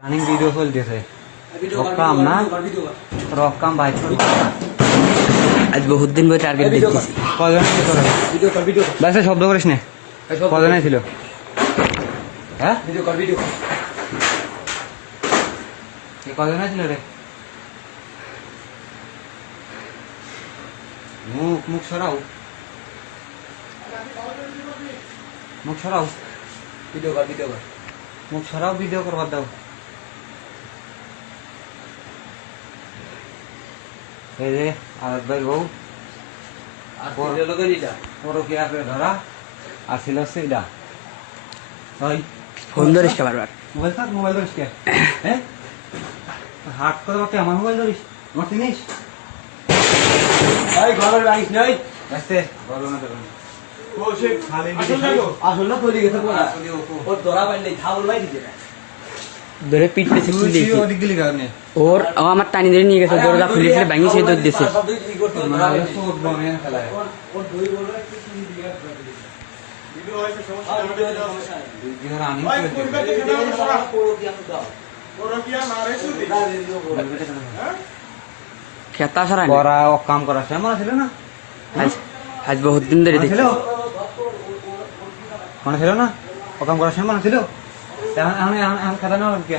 Running video চলতেছে রকাম না রকাম ভাই আজ বহুত দিন পরে টার্গেট দেখতেছি। কজন ছিল তোরা বাস শব্দ করিস না কজন ছিল হ্যাঁ কজন ছিল রে মুখ মুখ সরাও মুখ সরাও ভিডিও কর মুখ সরাও ভিডিও করবার দাও এই যে আজাদ ভাই বউ আর ভিডিও লগে নিলা পরকিয়া করে ধরা আর ছিল সেইটা ওই ফোন ধরিস কে বারবার? মোবাইল ধরিস কে হ্যাঁ হাট করে বাকি আমার মোবাইল ধরিস আমার চিনিস ভাই ঘরের বাড়িস নাই আসতে বলো না দেবেন ও সে খালি আসল না তৈরি গেছে কোনা ওর ধরা বাই নাই থাউল বাই দিতে না ধরে পিটতেছে খুলে দিয়েছে ওদিক দিলি কারণে ওর ও আমার টানি ধরে নিয়ে গেছে দরজা খুলেছিল ভাঙি সেই দৌড় দিয়েছে খেতা সারা করা কাম করা সে মনে ছিল না আজ আজ বহুত দিন ধরে দেখি ছিল মনে ছিল না ও কাম করা সে মনে ছিল এখন এখন এখন খাতা নেওয়া কে